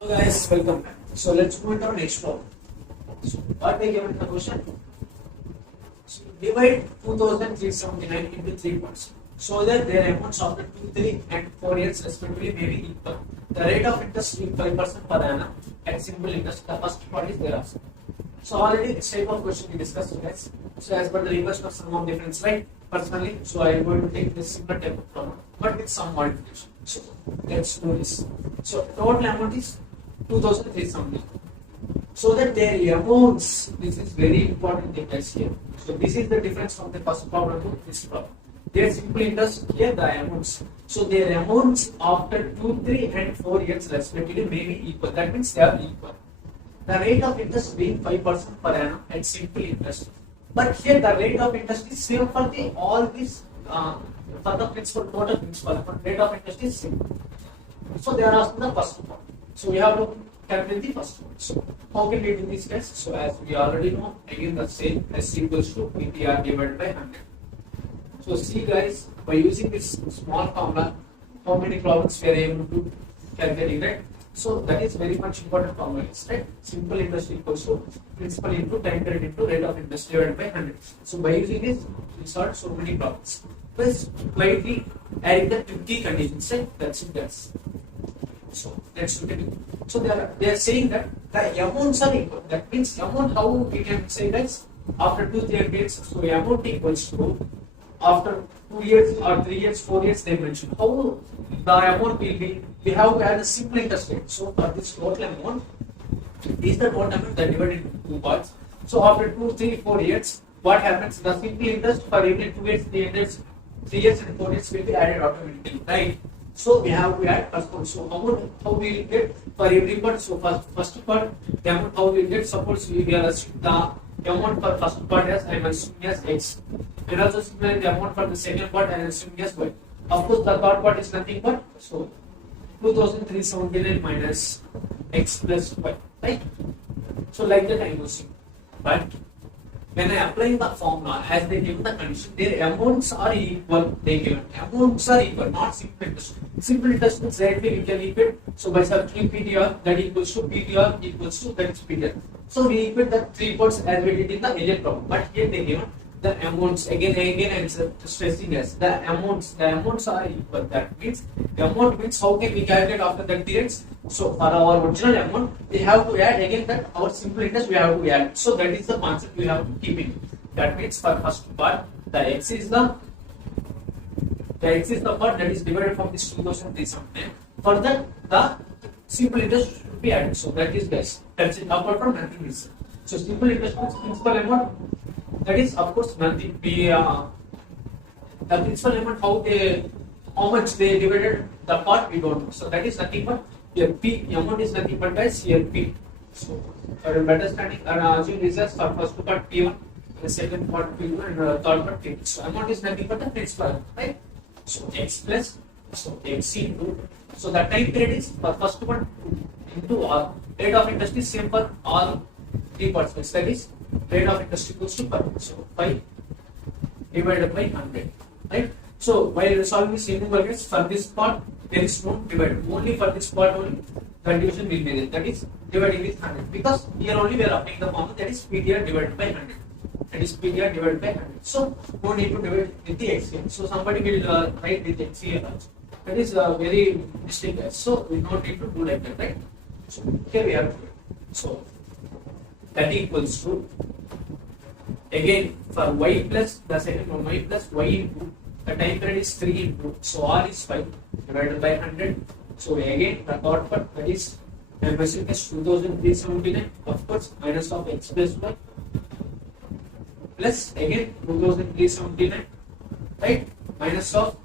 Hello guys, welcome back. So let's move into our next problem. So what they given in the question? So divide 2379 into three parts so that their amounts after 2, 3 and 4 years respectively may be equal. The rate of interest is 5% per annum and simple interest. The first part is thereafter. So already this type of question we discussed guys. So as per the request of sum of difference, right? Personally, so I am going to take this simple type of problem, but with some modification. So let's do this. So total amount is 2003 something. So that their amounts, this is very important thing guys here. So this is the difference from the first problem to this problem. Their simple interest here the amounts. So their amounts after 2, 3 and 4 years respectively may be equal. That means they are equal. The rate of interest being 5% per annum and simple interest. But here the rate of interest is same for the all these for the principal total principal. But rate of interest is same. So they are asking the first one. So we have to calculate the first one. So how can we do this guys? So as we already know, again the same S equals to PTR divided by 100. So see guys, by using this small formula, how many problems we are able to calculate, right? So that is very much important formula, right? Simple interest equals to principal into time period into rate of interest divided by 100. So by using this, we solve so many problems. Plus slightly adding the tricky conditions, right? That's it guys. So let's look at it. So they are saying that the amounts are equal. That means amount, how we can say guys, after 2, 3 years, so amount equals to after 2 years or 3 years, 4 years they mention. How the amount will be, we have to add a simple interest rate. So for this total amount, is the total amount that divided into two parts. So after 2, 3, 4 years, what happens? The simple interest for every 2 years, 3 years, 3 years and 4 years will be added automatically, right? So we have to add first one. So amount how we will get for every part. So first part, the amount how we will get. Suppose we are assuming the amount for first part as I am assuming as X. And also similarly the amount for the second part I am assuming as Y. Of course the third part is nothing but so 2379 minus X plus Y, right? So like that I am using. But when I apply the formula as they give the condition, their amounts are equal. They given amounts are equal, not simple interest. Simple interest means directly we can equate. So by substituting PTR, that equals to PTR equals to that is PTR. So we equate the three parts as we did in the earlier problem. But here they given the amounts again and stressing us the amounts are equal. That means the amount means how can we calculate after that periods. So for our original amount we have to add again that our simple interest we have to add. So that is the concept we have to keep in. That means for first part the x is the part that is divided from this 2003 something. For that the simple interest should be added. So that is guys, that's it. Apart from nothing is so simple interest means principal amount. That is of course nothing. The principal amount how much they divided the part we don't know. So that is nothing but here P amount is nothing but guys here P. So for a better understanding assume this as for first part P1, the second part P2 and third part P2. So amount is nothing but the principal, right? So X plus so X into so the time period is for first part into R. Rate of interest is same for all three parts. That is rate of interest equals to 5. So 5 divided by 100, right? So while solving this enumeration for this part there is no divide. Only for this part only the division will be there. That is dividing with 100 because here only we are applying the formula that is PTR divided by 100. That is PTR divided by 100. So no need to divide with the X here. So somebody will write with X here also. That is very distinct. So we don't need to do like that, right? So here we have to do it. So that equals to again for y plus the second one y plus y into the time period is 3 into so r is 5 divided by 100. So again the third part that is MSU is 2379 of course minus of x plus y plus again 2379 right minus of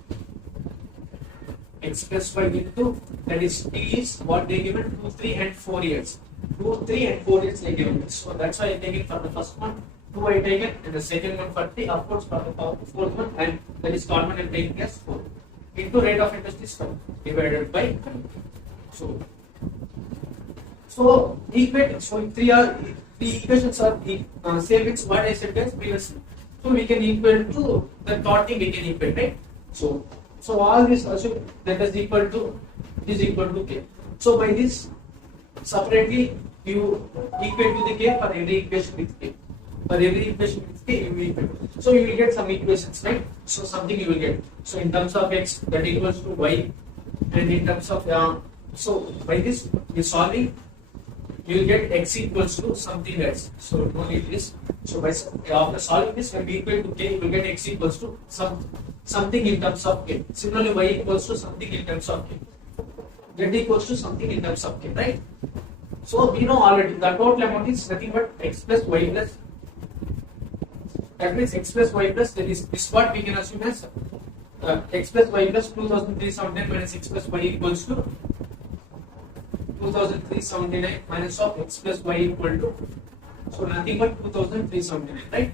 x plus y into that is t is what they given 2, 3 and 4 years. 2, 3 and 4 years they given. So that's why I take it for the first one. 2 I take it and the second one for 3 of course for the fourth one and that is common and taking as 4 into rate of interest is 5 divided by 100. So equate so three equations are same with what I said as previously. So we can equal to the third thing we can equate, right? So all this assume that is equal to k. So by this separately you equate to the k for every equation with k. For every equation with k, you will equate. So you will get some equations, right? So something you will get. So in terms of x, that equals to y, and in terms of so by this you solving, you will get x equals to something else. So no need this. So by after solving this, when we equate to k, you will get x equals to something in terms of k. Similarly, y equals to something in terms of k. Z equals to something in terms of k, right? So we know already the total amount is nothing but x plus y plus. That means x plus y plus, that is this what we can assume as x plus y plus 2379 minus x plus y equals to 2379 minus of x plus y equal to, so nothing but 2379, right?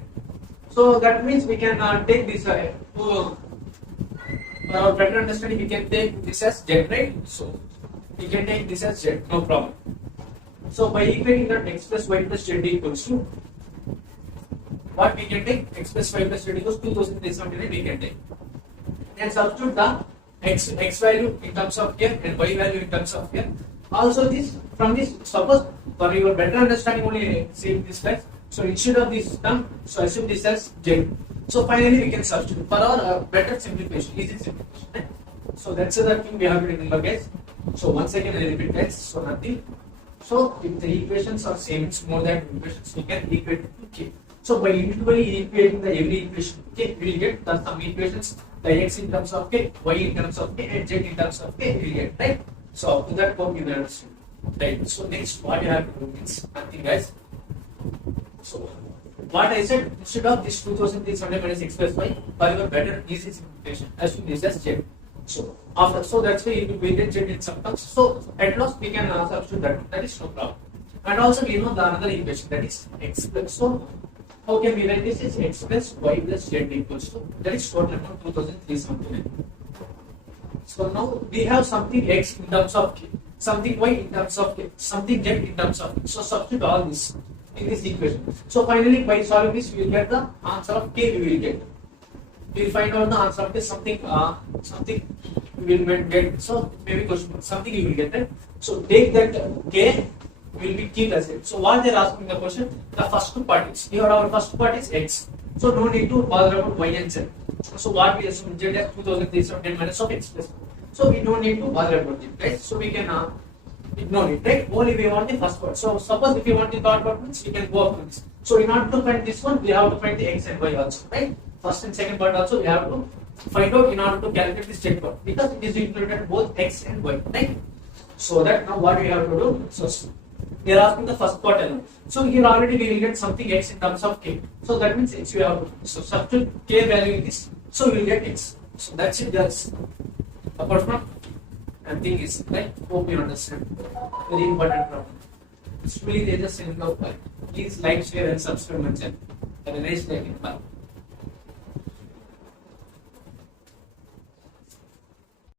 So that means we can take this for our better understanding, we can take this as z, right? So we can take this as z, no problem. So by equating that x plus y plus z equals to what we can take, x plus y plus z equals 2379 we can take, and substitute the x value in terms of k and y value in terms of k. Also this, from this, suppose for your better understanding only seeing this guys, so instead of this term, so assume this as z. So finally we can substitute for our better simplification, easy simplification, right? So that's the thing we have to remember guys. So once again I repeat guys, so nothing. So if the equations are same, it's more than equations, we can equate to k. So by individually equating the every equation k, we will get the some equations, the x in terms of k, y in terms of k, and z in terms of k, we will get, right? So to that point you will understand, right? So next what you have to do is nothing guys. So what I said, instead of this 2300 minus x plus y, for your better easy simplification, assume this as z. So after, so that's why you will get z in some terms. So at last we can substitute that is no problem. And also we know the another equation, that is x plus. So how can we write this? Is x plus y plus z equals to, that is total amount 2379. So now we have something x in terms of k, something y in terms of k, something z in terms of k. So substitute all this in this equation. So finally by solving this, we will get the answer of k. We will get. We will find out the answer of this something. Something we will get. So maybe question something you will get, right? So take that k will be kept as it. So what they are asking the question, the first two parties. Here our first part is x. So no need to bother about y and z. So what we assume z as 2379 minus of x plus. So we don't need to bother about it, right? So we can ignore it, right? Only we want the first part. So suppose if you want the third part, we can go up to this. So in order to find this one, we have to find the x and y also, right? First and second part also we have to find out in order to calculate this z part, because it is included both x and y, right? So that now what we have to do, so they are asking the first part alone. So here already we will get something x in terms of k. So that means x we have to, so substitute k value in this, so we will get x. So that's it guys. Apart from nothing is, right? Hope you understand. Very important problem. It's really they just saying, please like, share and subscribe my channel. Have a nice day. Bye.